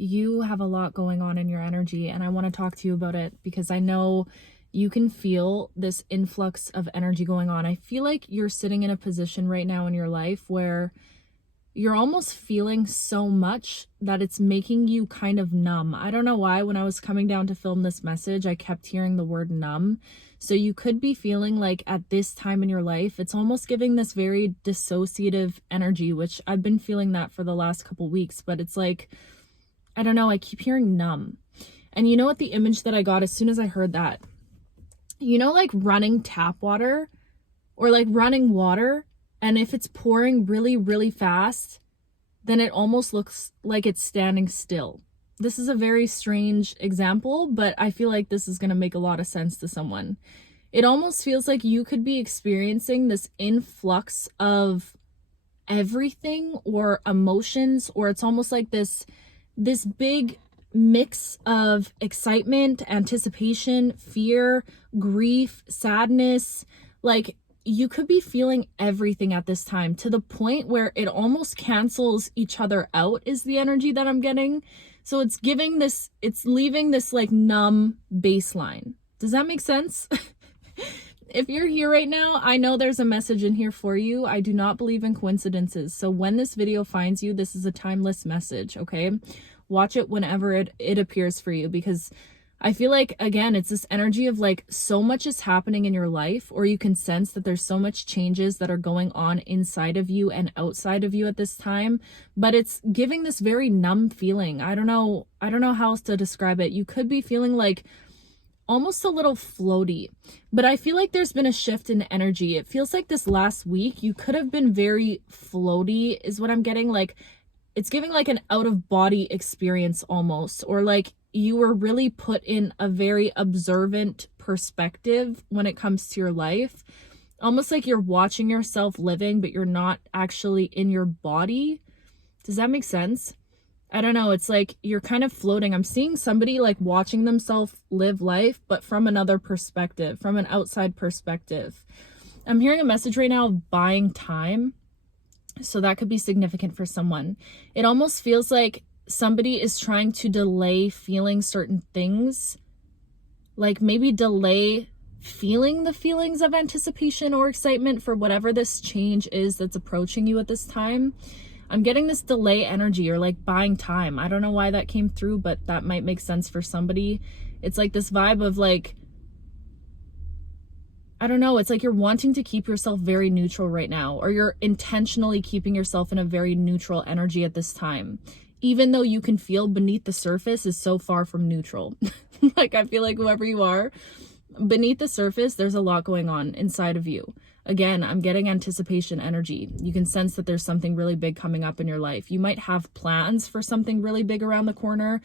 you have a lot going on in your energy, and I want to talk to you about it because I know you can feel this influx of energy going on. I feel like you're sitting in a position right now in your life where you're almost feeling so much that it's making you kind of numb. I don't know why when I was coming down to film this message, I kept hearing the word numb. So you could be feeling like at this time in your life, it's almost giving this very dissociative energy, which I've been feeling that for the last couple weeks, but it's like, I don't know, I keep hearing numb. And you know what the image that I got as soon as I heard that? You know, like running tap water or like running water, and if it's pouring really, really fast, then it almost looks like it's standing still. This is a very strange example, but I feel like this is going to make a lot of sense to someone. It almost feels like you could be experiencing this influx of everything or emotions, or it's almost like this big mix of excitement, anticipation, fear, grief, sadness. Like, you could be feeling everything at this time to the point where it almost cancels each other out, is the energy that I'm getting. So it's leaving this like numb baseline. Does that make sense? If you're here right now, I know there's a message in here for you. I do not believe in coincidences. So when this video finds you, this is a timeless message, okay? Watch it whenever it appears for you, because I feel like, again, it's this energy of like so much is happening in your life, or you can sense that there's so much changes that are going on inside of you and outside of you at this time, but it's giving this very numb feeling. I don't know how else to describe it. You could be feeling like almost a little floaty, but I feel like there's been a shift in energy. It feels like this last week you could have been very floaty is what I'm getting. Like, it's giving like an out of body experience almost, or like you were really put in a very observant perspective when it comes to your life. Almost like you're watching yourself living, but you're not actually in your body. Does that make sense? I don't know. It's like you're kind of floating. I'm seeing somebody like watching themselves live life, but from another perspective, from an outside perspective. I'm hearing a message right now of buying time. So that could be significant for someone. It almost feels like somebody is trying to delay feeling certain things, like maybe delay feeling the feelings of anticipation or excitement for whatever this change is that's approaching you at this time. I'm getting this delay energy, or like buying time. I don't know why that came through, but that might make sense for somebody. It's like this vibe of like, I don't know, it's like you're wanting to keep yourself very neutral right now, or you're intentionally keeping yourself in a very neutral energy at this time, even though you can feel beneath the surface is so far from neutral. Like, I feel like whoever you are, beneath the surface, there's a lot going on inside of you. Again, I'm getting anticipation energy. You can sense that there's something really big coming up in your life. You might have plans for something really big around the corner.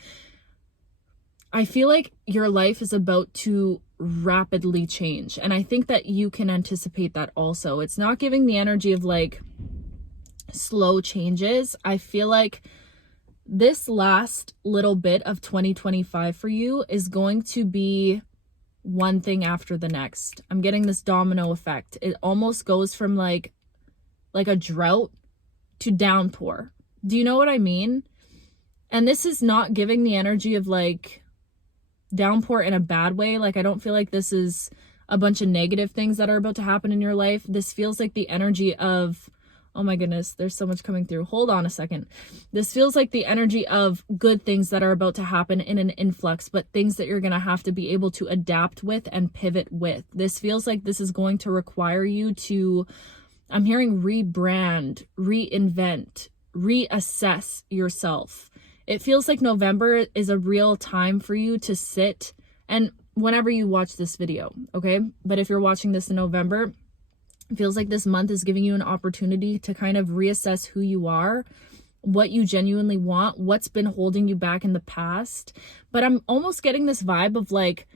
I feel like your life is about to rapidly change, and I think that you can anticipate that also. It's not giving the energy of like slow changes. I feel like this last little bit of 2025 for you is going to be one thing after the next. I'm getting this domino effect. It almost goes from like a drought to downpour. Do you know what I mean? And this is not giving the energy of like downpour in a bad way. Like, I don't feel like this is a bunch of negative things that are about to happen in your life. This feels like the energy of, oh my goodness, there's so much coming through. Hold on a second. This feels like the energy of good things that are about to happen in an influx, but things that you're going to have to be able to adapt with and pivot with. This feels like this is going to require you to, I'm hearing rebrand, reinvent, reassess yourself. It feels like November is a real time for you to sit, and whenever you watch this video, okay? But if you're watching this in November, it feels like this month is giving you an opportunity to kind of reassess who you are, what you genuinely want, what's been holding you back in the past. But I'm almost getting this vibe of like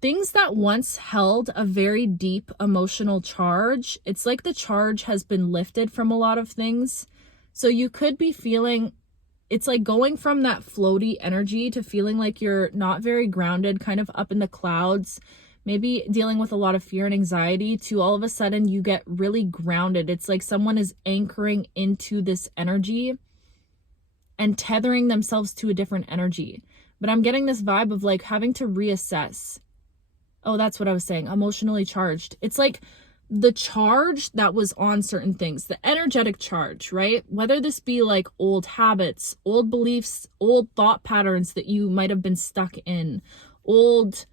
things that once held a very deep emotional charge. It's like the charge has been lifted from a lot of things. So you could be feeling, it's like going from that floaty energy to feeling like you're not very grounded, kind of up in the clouds, maybe dealing with a lot of fear and anxiety, to all of a sudden you get really grounded. It's like someone is anchoring into this energy and tethering themselves to a different energy. But I'm getting this vibe of like having to reassess. Oh, that's what I was saying. Emotionally charged. It's like the charge that was on certain things, the energetic charge, right? Whether this be like old habits, old beliefs, old thought patterns that you might have been stuck in, old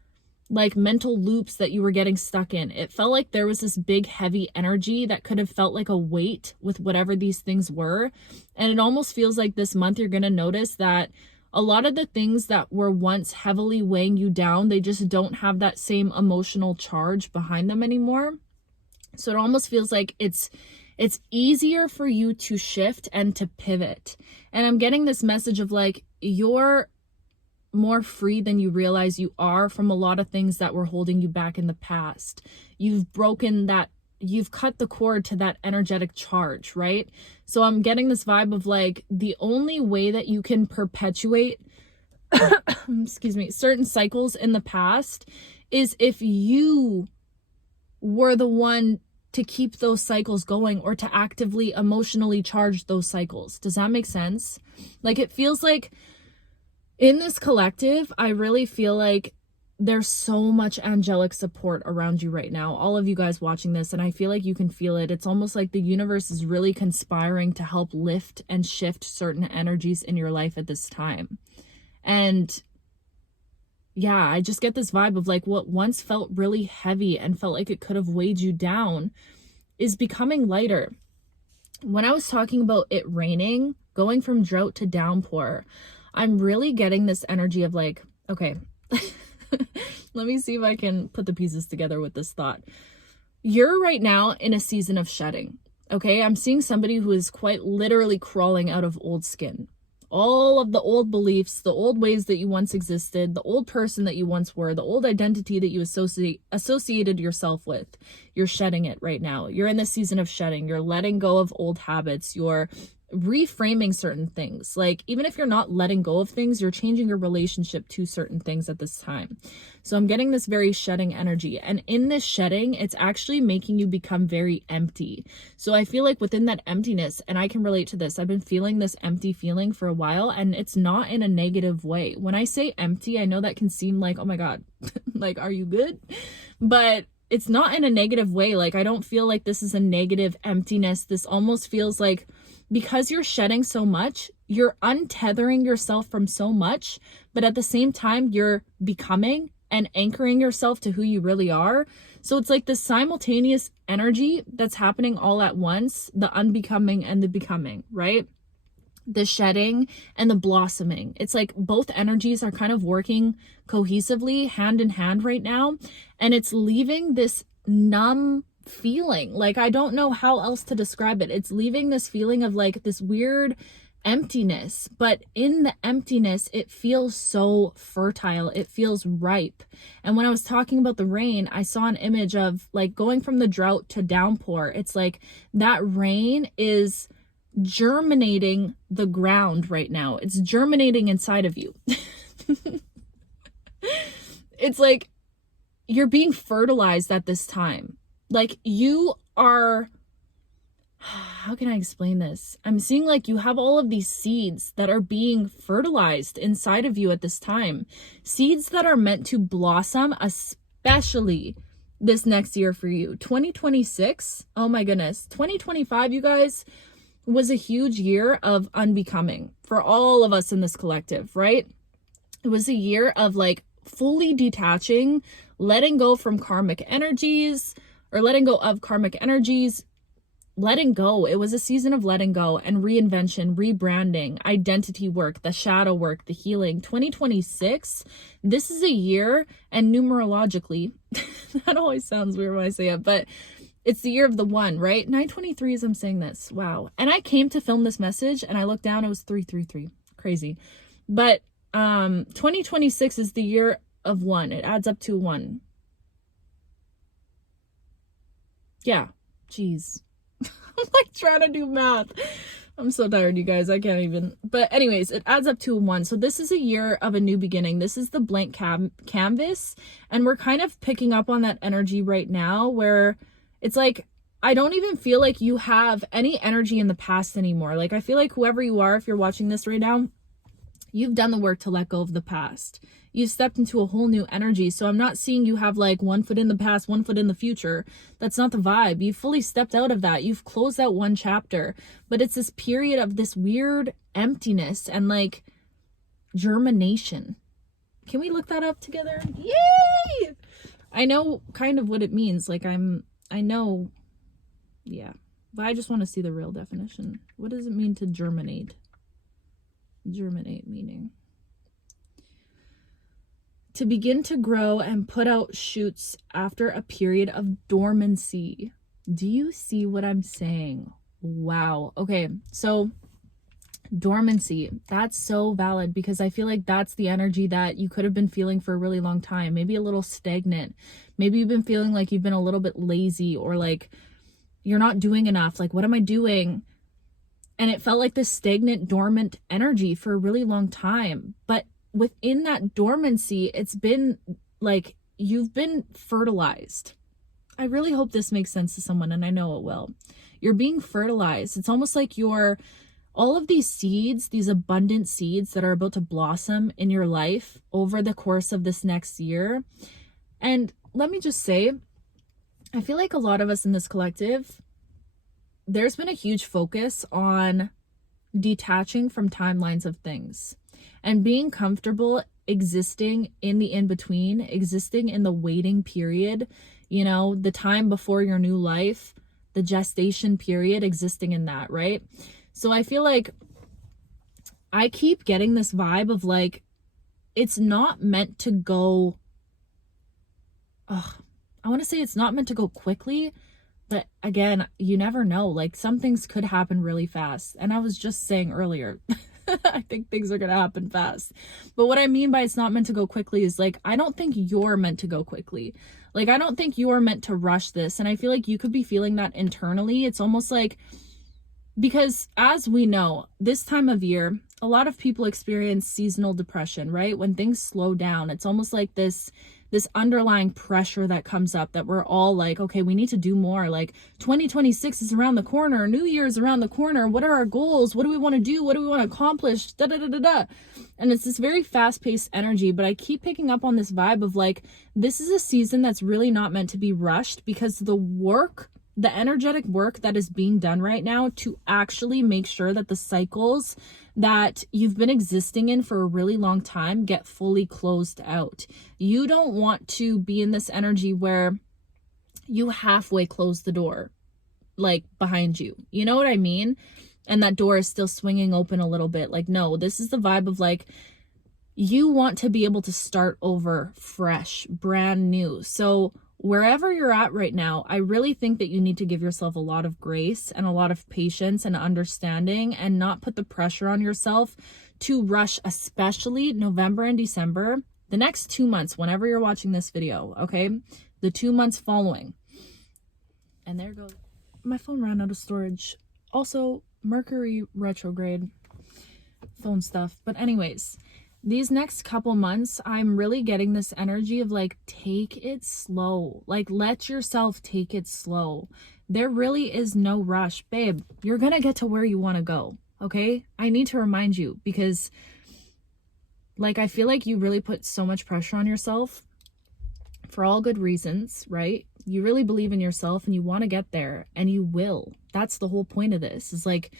like mental loops that you were getting stuck in. It felt like there was this big heavy energy that could have felt like a weight with whatever these things were. And it almost feels like this month you're going to notice that a lot of the things that were once heavily weighing you down, they just don't have that same emotional charge behind them anymore. So it almost feels like it's easier for you to shift and to pivot. And I'm getting this message of like, you're more free than you realize you are from a lot of things that were holding you back in the past. You've broken that, you've cut the cord to that energetic charge, right? So I'm getting this vibe of like, the only way that you can perpetuate excuse me, certain cycles in the past is if you were the one to keep those cycles going or to actively emotionally charge those cycles. Does that make sense? Like, it feels like in this collective, I really feel like there's so much angelic support around you right now, all of you guys watching this, and I feel like you can feel it. It's almost like the universe is really conspiring to help lift and shift certain energies in your life at this time. And yeah, I just get this vibe of like what once felt really heavy and felt like it could have weighed you down is becoming lighter. When I was talking about it raining, going from drought to downpour, I'm really getting this energy of like, okay, let me see if I can put the pieces together with this thought. You're right now in a season of shedding, okay? I'm seeing somebody who is quite literally crawling out of old skin. All of the old beliefs, the old ways that you once existed, the old person that you once were, the old identity that you associated yourself with, you're shedding it right now. You're in the season of shedding. You're letting go of old habits. You're reframing certain things. Like, even if you're not letting go of things, you're changing your relationship to certain things at this time. So I'm getting this very shedding energy. And in this shedding, it's actually making you become very empty. So I feel like within that emptiness, and I can relate to this, I've been feeling this empty feeling for a while, and it's not in a negative way. When I say empty, I know that can seem like, oh my God, like, are you good? But it's not in a negative way. Like, I don't feel like this is a negative emptiness. This almost feels like, because you're shedding so much, you're untethering yourself from so much, but at the same time, you're becoming and anchoring yourself to who you really are. So it's like this simultaneous energy that's happening all at once, the unbecoming and the becoming, right? The shedding and the blossoming. It's like both energies are kind of working cohesively, hand in hand right now. And it's leaving this numb feeling. Like, I don't know how else to describe it. It's leaving this feeling of like this weird emptiness, but in the emptiness, it feels so fertile. It feels ripe. And when I was talking about the rain, I saw an image of like going from the drought to downpour. It's like that rain is germinating the ground right now. It's germinating inside of you. It's like you're being fertilized at this time. Like, you are, how can I explain this? I'm seeing like you have all of these seeds that are being fertilized inside of you at this time. Seeds that are meant to blossom, especially this next year for you. 2026, oh my goodness. 2025, you guys, was a huge year of unbecoming for all of us in this collective, right? It was a year of like fully detaching, letting go from karmic energies, or letting go of karmic energies, letting go. It was a season of letting go and reinvention, rebranding, identity work, the shadow work, the healing. 2026, this is a year, and numerologically, that always sounds weird when I say it, but it's the year of the one, right? 923 as I'm saying this. Wow. And I came to film this message and I looked down, it was 333. Crazy. But 2026 is the year of one. It adds up to one. Yeah. Jeez. I'm like trying to do math. I'm so tired, you guys. I can't even. But anyways, it adds up to one. So this is a year of a new beginning. This is the blank canvas. And we're kind of picking up on that energy right now where it's like, I don't even feel like you have any energy in the past anymore. Like, I feel like whoever you are, if you're watching this right now, you've done the work to let go of the past. You've stepped into a whole new energy. So I'm not seeing you have like one foot in the past, one foot in the future. That's not the vibe. You've fully stepped out of that. You've closed out one chapter, but it's this period of this weird emptiness and like germination. Can we look that up together? Yay! I know kind of what it means. Like I know, yeah, but I just want to see the real definition. What does it mean to germinate? Germinate meaning to begin to grow and put out shoots after a period of dormancy. Do you see what I'm saying? Wow. Okay, so dormancy, that's so valid, because I feel like that's the energy that you could have been feeling for a really long time, maybe a little stagnant. Maybe you've been feeling like you've been a little bit lazy, or like you're not doing enough. Like, what am I doing? And it felt like this stagnant, dormant energy for a really long time. But within that dormancy, it's been like you've been fertilized. I really hope this makes sense to someone, and I know it will. You're being fertilized. It's almost like you're all of these seeds, these abundant seeds that are about to blossom in your life over the course of this next year. And let me just say, I feel like a lot of us in this collective, there's been a huge focus on detaching from timelines of things and being comfortable existing in the in-between, existing in the waiting period, you know, the time before your new life, the gestation period, existing in that, right? So I feel like I keep getting this vibe of like, it's not meant to go, I want to say it's not meant to go quickly, but again, you never know. Like, some things could happen really fast. And I was just saying earlier, I think things are going to happen fast. But what I mean by it's not meant to go quickly is like, I don't think you're meant to go quickly. Like, I don't think you're meant to rush this. And I feel like you could be feeling that internally. It's almost like, because as we know, this time of year, a lot of people experience seasonal depression, right? When things slow down, it's almost like this underlying pressure that comes up that we're all like, okay, we need to do more. Like, 2026 is around the corner. New Year is around the corner. What are our goals? What do we want to do? What do we want to accomplish? Da, da, da, da, da. And it's this very fast-paced energy, but I keep picking up on this vibe of like, this is a season that's really not meant to be rushed, because the energetic work that is being done right now to actually make sure that the cycles that you've been existing in for a really long time get fully closed out. You don't want to be in this energy where you halfway close the door, like behind you. You know what I mean? And that door is still swinging open a little bit. Like, no, this is the vibe of like, you want to be able to start over fresh, brand new. So wherever you're at right now, I really think that you need to give yourself a lot of grace and a lot of patience and understanding, and not put the pressure on yourself to rush, especially November and December, the next 2 months, whenever you're watching this video, okay? The 2 months following. And there goes. My phone ran out of storage. Also, Mercury retrograde phone stuff. But anyways, these next couple months, I'm really getting this energy of like, take it slow. Like, let yourself take it slow. There really is no rush. Babe, you're gonna get to where you want to go, okay? I need to remind you, because like, I feel like you really put so much pressure on yourself for all good reasons, right? You really believe in yourself and you want to get there, and you will. That's the whole point of this, is like,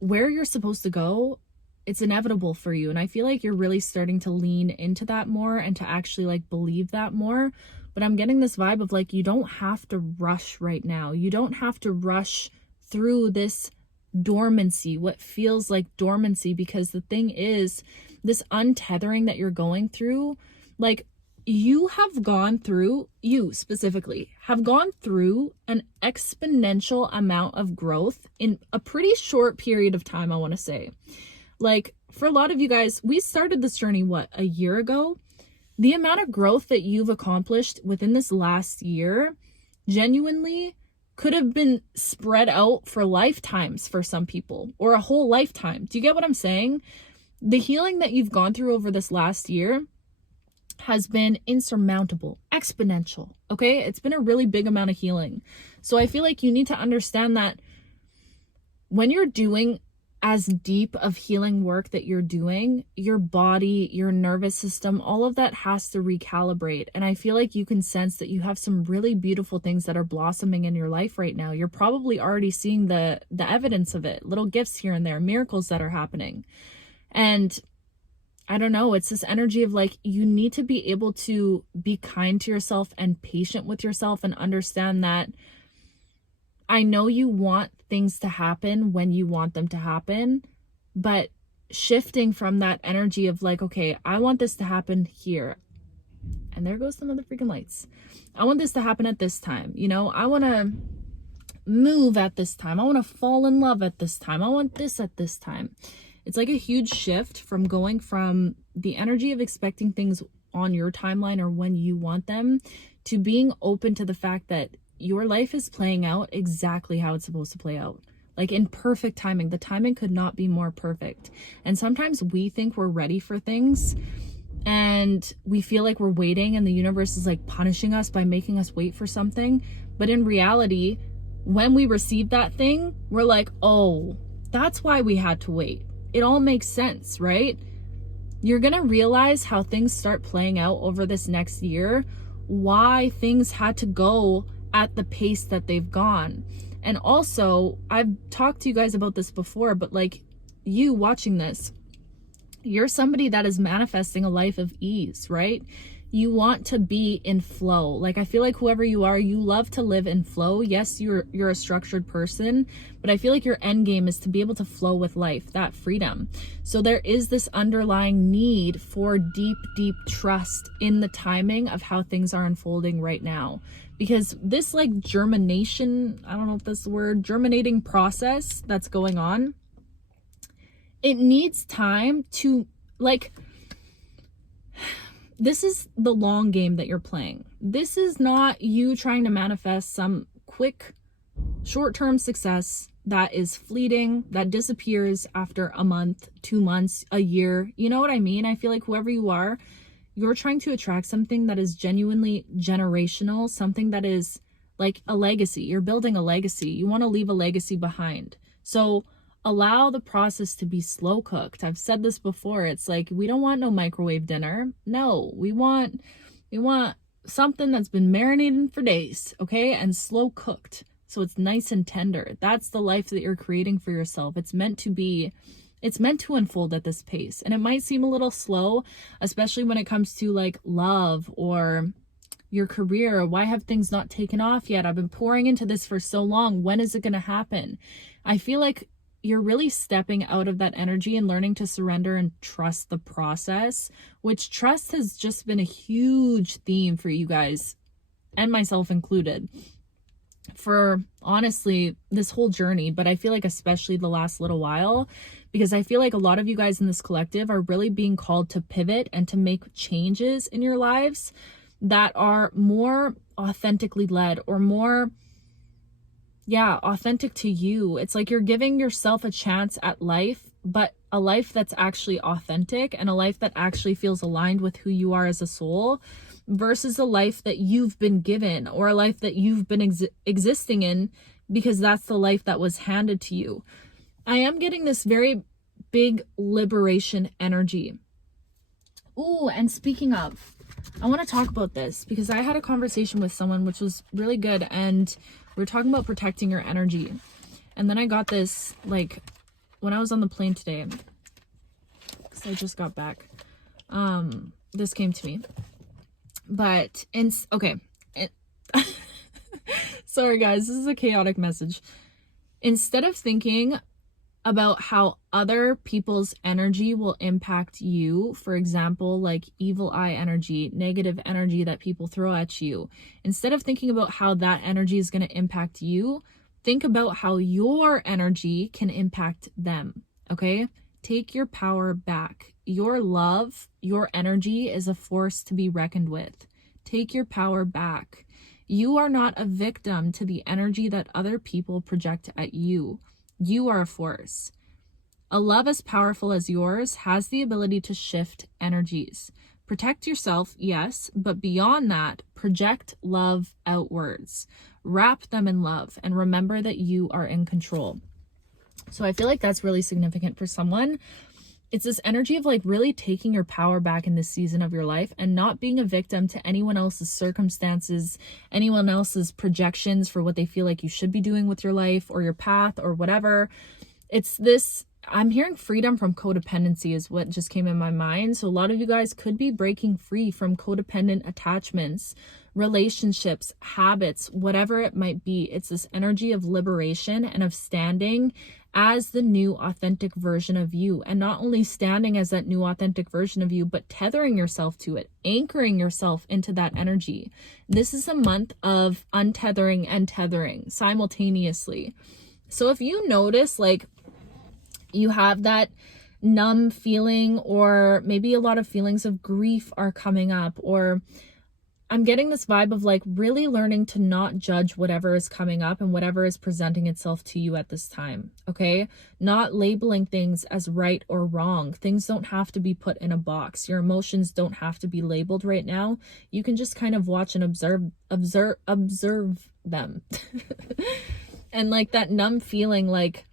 where you're supposed to go, it's inevitable for you. And I feel like you're really starting to lean into that more and to actually like believe that more. But I'm getting this vibe of like, you don't have to rush right now. You don't have to rush through this dormancy, what feels like dormancy, because the thing is, this untethering that you're going through, like, you specifically have gone through an exponential amount of growth in a pretty short period of time, I want to say. Like, for a lot of you guys, we started this journey, a year ago? The amount of growth that you've accomplished within this last year genuinely could have been spread out for lifetimes for some people, or a whole lifetime. Do you get what I'm saying? The healing that you've gone through over this last year, has been insurmountable, exponential. Okay. It's been a really big amount of healing. So I feel like you need to understand that when you're doing as deep of healing work that you're doing, your body, your nervous system, all of that has to recalibrate. And I feel like you can sense that you have some really beautiful things that are blossoming in your life right now. You're probably already seeing the evidence of it, little gifts here and there, miracles that are happening. And I don't know, it's this energy of like, you need to be able to be kind to yourself and patient with yourself and understand that I know you want things to happen when you want them to happen, but shifting from that energy of like, okay, I want this to happen here. And there goes some of the freaking lights. I want this to happen at this time. You know, I want to move at this time. I want to fall in love at this time. I want this at this time. It's like a huge shift from going from the energy of expecting things on your timeline or when you want them to being open to the fact that your life is playing out exactly how it's supposed to play out. Like in perfect timing. The timing could not be more perfect. And sometimes we think we're ready for things and we feel like we're waiting and the universe is like punishing us by making us wait for something. But in reality, when we receive that thing, we're like, oh, that's why we had to wait. It all makes sense, right? You're going to realize how things start playing out over this next year, why things had to go at the pace that they've gone. And also, I've talked to you guys about this before, but like you watching this, you're somebody that is manifesting a life of ease, right? You want to be in flow. Like I feel like whoever you are, you love to live in flow. Yes, you're a structured person, but I feel like your end game is to be able to flow with life, that freedom. So there is this underlying need for deep, deep trust in the timing of how things are unfolding right now. Because this like germination, I don't know if that's the word, germinating process that's going on, it needs time to like, this is the long game that you're playing. This is not you trying to manifest some quick short-term success that is fleeting, that disappears after a month, 2 months, a year. You know what I mean? I feel like whoever you are, you're trying to attract something that is genuinely generational, something that is like a legacy. You're building a legacy. You want to leave a legacy behind. So allow the process to be slow cooked. I've said this before. It's like, we don't want no microwave dinner. No, we want something that's been marinating for days, okay? And slow cooked. So it's nice and tender. That's the life that you're creating for yourself. It's meant to unfold at this pace. And it might seem a little slow, especially when it comes to like love or your career. Why have things not taken off yet? I've been pouring into this for so long. When is it going to happen? I feel like you're really stepping out of that energy and learning to surrender and trust the process, which trust has just been a huge theme for you guys and myself included for honestly this whole journey. But I feel like especially the last little while, because I feel like a lot of you guys in this collective are really being called to pivot and to make changes in your lives that are more authentically led or more authentic to you. It's like you're giving yourself a chance at life, but a life that's actually authentic and a life that actually feels aligned with who you are as a soul versus a life that you've been given or a life that you've been existing in because that's the life that was handed to you. I am getting this very big liberation energy. Ooh, and speaking of, I want to talk about this because I had a conversation with someone which was really good, and we're talking about protecting your energy. And then I got this, like, when I was on the plane today, because I just got back, this came to me. But, sorry guys, this is a chaotic message. Instead of thinking about how other people's energy will impact you, for example, like evil eye energy, negative energy that people throw at you, instead of thinking about how that energy is going to impact you, think about how your energy can impact them, okay? Take your power back. Your love, your energy is a force to be reckoned with. Take your power back. You are not a victim to the energy that other people project at you. You are a force. A love as powerful as yours has the ability to shift energies. Protect yourself, yes, but beyond that, project love outwards. Wrap them in love and remember that you are in control. So I feel like that's really significant for someone. It's this energy of like really taking your power back in this season of your life and not being a victim to anyone else's circumstances, anyone else's projections for what they feel like you should be doing with your life or your path or whatever. It's this, I'm hearing freedom from codependency is what just came in my mind. So a lot of you guys could be breaking free from codependent attachments, relationships, habits, whatever it might be. It's this energy of liberation and of standing as the new authentic version of you, and not only standing as that new authentic version of you, but tethering yourself to it, anchoring yourself into that energy. This is a month of untethering and tethering simultaneously. So if you notice like you have that numb feeling, or maybe a lot of feelings of grief are coming up, or I'm getting this vibe of like really learning to not judge whatever is coming up and whatever is presenting itself to you at this time, okay? Not labeling things as right or wrong. Things don't have to be put in a box. Your emotions don't have to be labeled right now. You can just kind of watch and observe them. And like that numb feeling, like,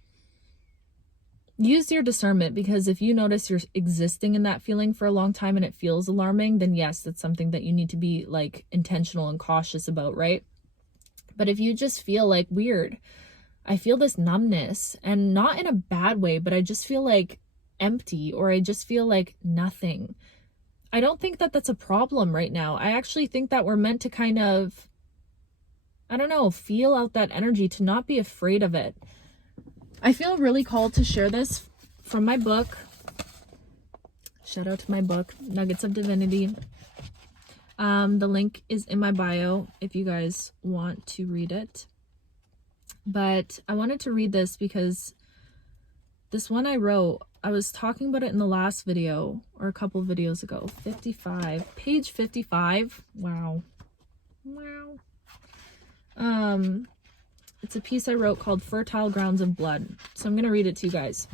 use your discernment, because if you notice you're existing in that feeling for a long time and it feels alarming, then yes, that's something that you need to be like intentional and cautious about, right? But if you just feel like, weird, I feel this numbness, and not in a bad way, but I just feel like empty, or I just feel like nothing. I don't think that that's a problem right now. I actually think that we're meant to kind of, I don't know, feel out that energy, to not be afraid of it. I feel really called to share this from my book. Shout out to my book, Nuggets of Divinity. The link is in my bio if you guys want to read it. But I wanted to read this because this one I wrote, I was talking about it in the last video, or a couple videos ago. 55, page 55. Wow. It's a piece I wrote called Fertile Grounds of Blood. So I'm going to read it to you guys.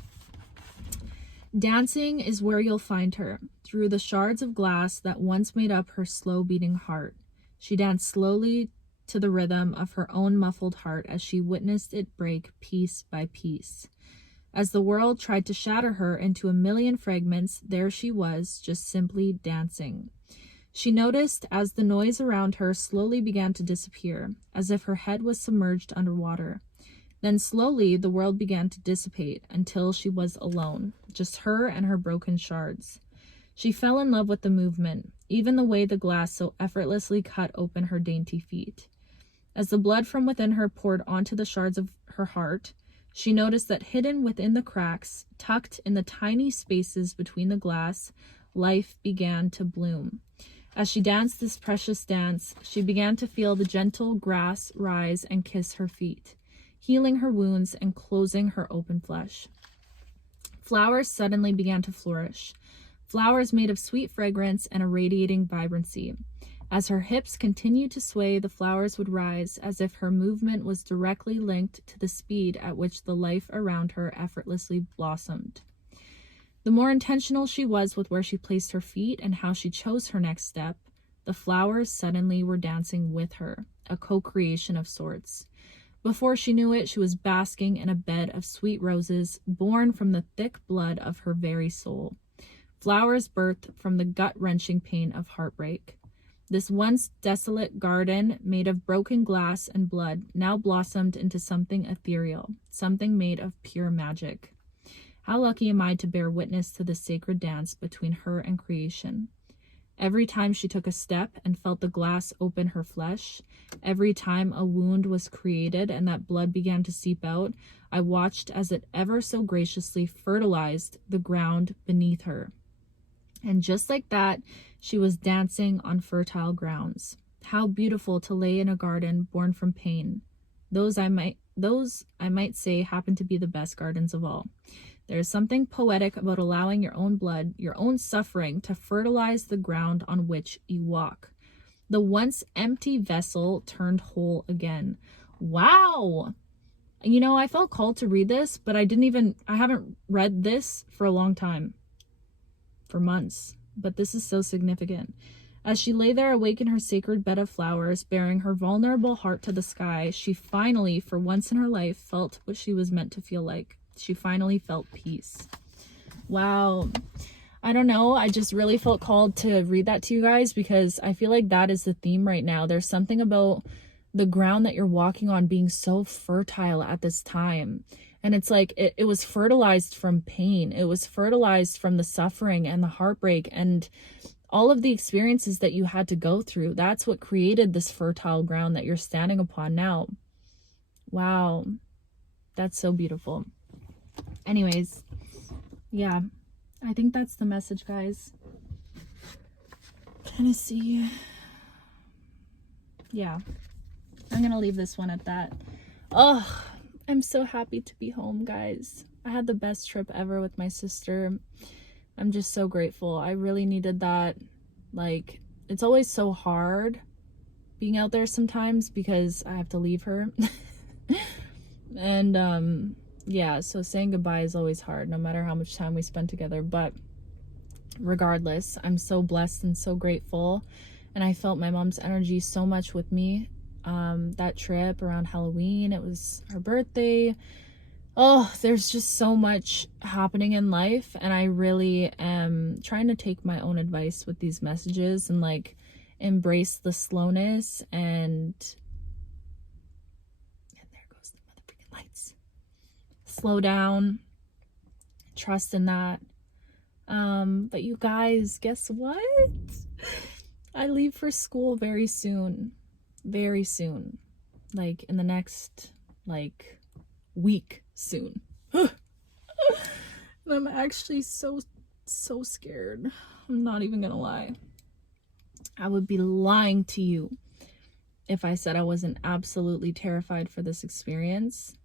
Dancing is where you'll find her, through the shards of glass that once made up her slow beating heart. She danced slowly to the rhythm of her own muffled heart as she witnessed it break piece by piece. As the world tried to shatter her into a million fragments, there she was, just simply dancing. She noticed as the noise around her slowly began to disappear, as if her head was submerged underwater. Then slowly the world began to dissipate until she was alone, just her and her broken shards. She fell in love with the movement, even the way the glass so effortlessly cut open her dainty feet. As the blood from within her poured onto the shards of her heart, she noticed that hidden within the cracks, tucked in the tiny spaces between the glass, life began to bloom. As she danced this precious dance, she began to feel the gentle grass rise and kiss her feet, healing her wounds and closing her open flesh. Flowers suddenly began to flourish, flowers made of sweet fragrance and a radiating vibrancy. As her hips continued to sway, the flowers would rise, as if her movement was directly linked to the speed at which the life around her effortlessly blossomed. The more intentional she was with where she placed her feet and how she chose her next step, the flowers suddenly were dancing with her, a co-creation of sorts. Before she knew it, she was basking in a bed of sweet roses, born from the thick blood of her very soul. Flowers birthed from the gut-wrenching pain of heartbreak. This once desolate garden, made of broken glass and blood, now blossomed into something ethereal, something made of pure magic. How lucky am I to bear witness to the sacred dance between her and creation. Every time she took a step and felt the glass open her flesh, every time a wound was created and that blood began to seep out, I watched as it ever so graciously fertilized the ground beneath her. And just like that, she was dancing on fertile grounds. How beautiful to lay in a garden born from pain. Those I might say happen to be the best gardens of all. There is something poetic about allowing your own blood, your own suffering, to fertilize the ground on which you walk. The once empty vessel turned whole again. Wow! You know, I felt called to read this, but I haven't read this for a long time. For months. but this is so significant. As she lay there awake in her sacred bed of flowers, bearing her vulnerable heart to the sky, she finally, for once in her life, felt what she was meant to feel like. She finally felt peace. Wow. I don't know. I just really felt called to read that to you guys because I feel like that is the theme right now. There's something about the ground that you're walking on being so fertile at this time. And it's like it was fertilized from pain. It was fertilized from the suffering and the heartbreak and all of the experiences that you had to go through. That's what created this fertile ground that you're standing upon now. Wow. That's so beautiful. Anyways, yeah, I think that's the message, guys. Kind of see. Yeah, I'm going to leave this one at that. Oh, I'm so happy to be home, guys. I had the best trip ever with my sister. I'm just so grateful. I really needed that. Like, it's always so hard being out there sometimes because I have to leave her. And yeah, so saying goodbye is always hard no matter how much time we spend together. But regardless, I'm so blessed and so grateful. And I felt my mom's energy so much with me. That trip around Halloween, it was her birthday. Oh, there's just so much happening in life, and I really am trying to take my own advice with these messages and like embrace the slowness and there goes the motherfucking lights. Slow down, trust in that. But you guys, guess what? I leave for school very soon. Very soon. Like in the next week soon. And I'm actually so scared. I'm not even gonna lie. I would be lying to you if I said I wasn't absolutely terrified for this experience.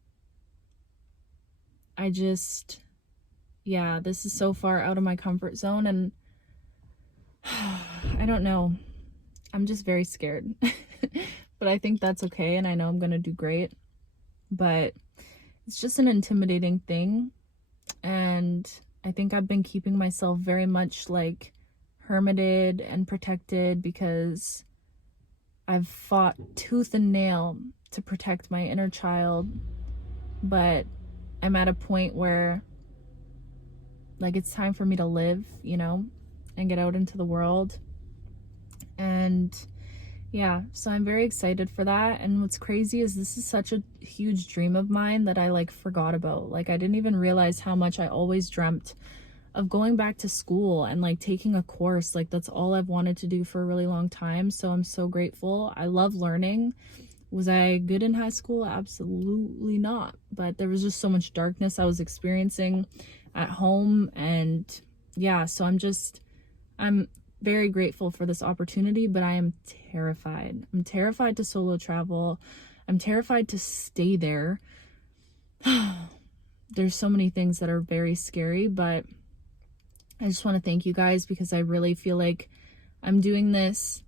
Yeah, this is so far out of my comfort zone, and I don't know. I'm just very scared. But I think that's okay, and I know I'm gonna do great. But it's just an intimidating thing, and I think I've been keeping myself very much like hermited and protected because I've fought tooth and nail to protect my inner child. But I'm at a point where like it's time for me to live, you know, and get out into the world. And yeah, so I'm very excited for that. And what's crazy is this is such a huge dream of mine that I like forgot about. Like I didn't even realize how much I always dreamt of going back to school and like taking a course. Like that's all I've wanted to do for a really long time. So I'm so grateful. I love learning. Was I good in high school? Absolutely not. But there was just so much darkness I was experiencing at home. And yeah, so I'm very grateful for this opportunity, but I am terrified. I'm terrified to solo travel. I'm terrified to stay there. There's so many things that are very scary, but I just want to thank you guys because I really feel like I'm doing this.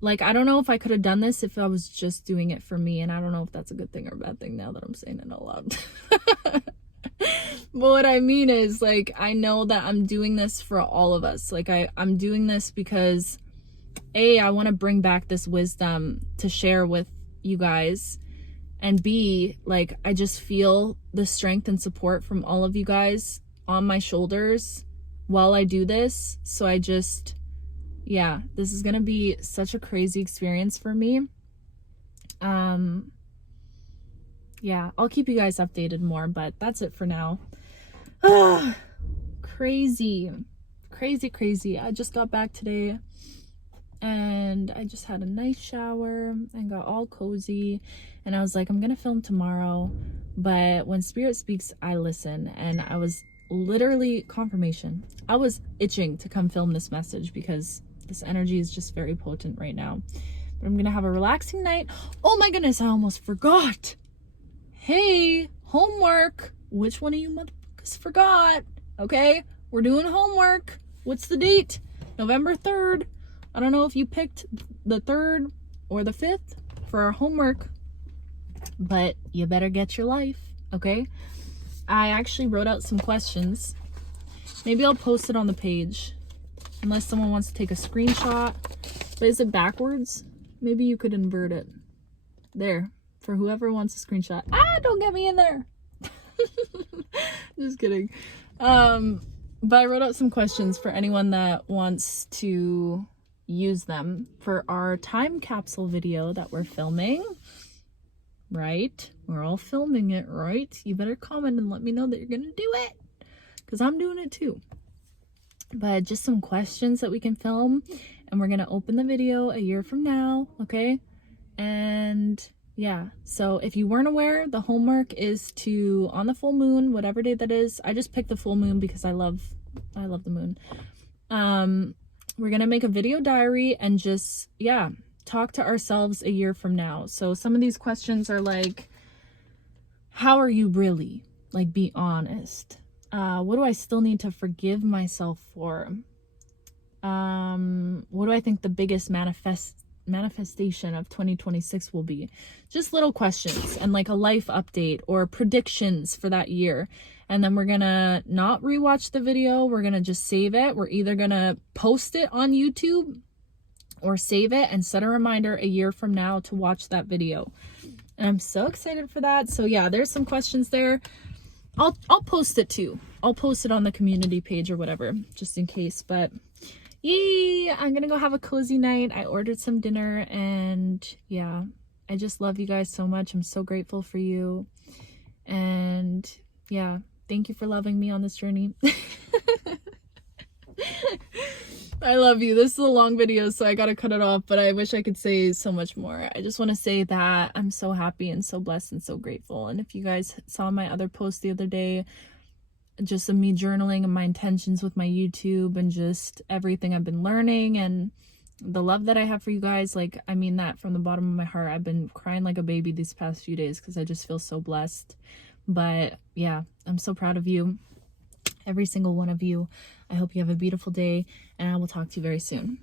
Like, I don't know if I could have done this if I was just doing it for me, and I don't know if that's a good thing or a bad thing now that I'm saying it out loud. But what I mean is, like, I know that I'm doing this for all of us. Like, I'm doing this because, A, I want to bring back this wisdom to share with you guys. And B, like, I just feel the strength and support from all of you guys on my shoulders while I do this. So yeah, this is going to be such a crazy experience for me. Yeah, I'll keep you guys updated more, but that's it for now. Crazy. I just got back today and I just had a nice shower and got all cozy, and I was like, I'm gonna film tomorrow, but when Spirit speaks, I listen. And I was literally confirmation. I was itching to come film this message because this energy is just very potent right now. But I'm gonna have a relaxing night. Oh my goodness, I almost forgot. Hey, homework. Which one of you motherfuckers forgot? Okay, we're doing homework. What's the date? November 3rd. I don't know if you picked the 3rd or the 5th for our homework, but you better get your life, okay? I actually wrote out some questions. Maybe I'll post it on the page. unless someone wants to take a screenshot. But is it backwards? Maybe you could invert it. There, for whoever wants a screenshot. Ah, don't get me in there. Just kidding. But I wrote out some questions for anyone that wants to use them for our time capsule video that we're filming. Right? We're all filming it, right? You better comment and let me know that you're gonna do it, because I'm doing it too. But just some questions that we can film, and we're gonna open the video a year from now, okay? And yeah, so if you weren't aware, the homework is to, on the full moon, whatever day that is, I just picked the full moon because I love the moon. We're gonna make a video diary and just, yeah, talk to ourselves a year from now. So some of these questions are like, how are you really? Like, be honest. What do I still need to forgive myself for? What do I think the biggest manifestation of 2026 will be? Just little questions and like a life update or predictions for that year. And then we're gonna not rewatch the video. We're gonna just save it. We're either gonna post it on YouTube or save it and set a reminder a year from now to watch that video. And I'm so excited for that. So yeah, there's some questions there. I'll post it too. I'll post it on the community page or whatever, just in case. But yay, I'm gonna go have a cozy night. I ordered some dinner, and yeah, I just love you guys so much. I'm so grateful for you. And yeah, thank you for loving me on this journey. I love you. This is a long video, so I gotta cut it off, but I wish I could say so much more. I just want to say that I'm so happy and so blessed and so grateful. And if you guys saw my other post the other day, just of me journaling and my intentions with my YouTube and just everything I've been learning and the love that I have for you guys, like, I mean that from the bottom of my heart. I've been crying like a baby these past few days because I just feel so blessed. But yeah, I'm so proud of you, every single one of you. I hope you have a beautiful day, and I will talk to you very soon.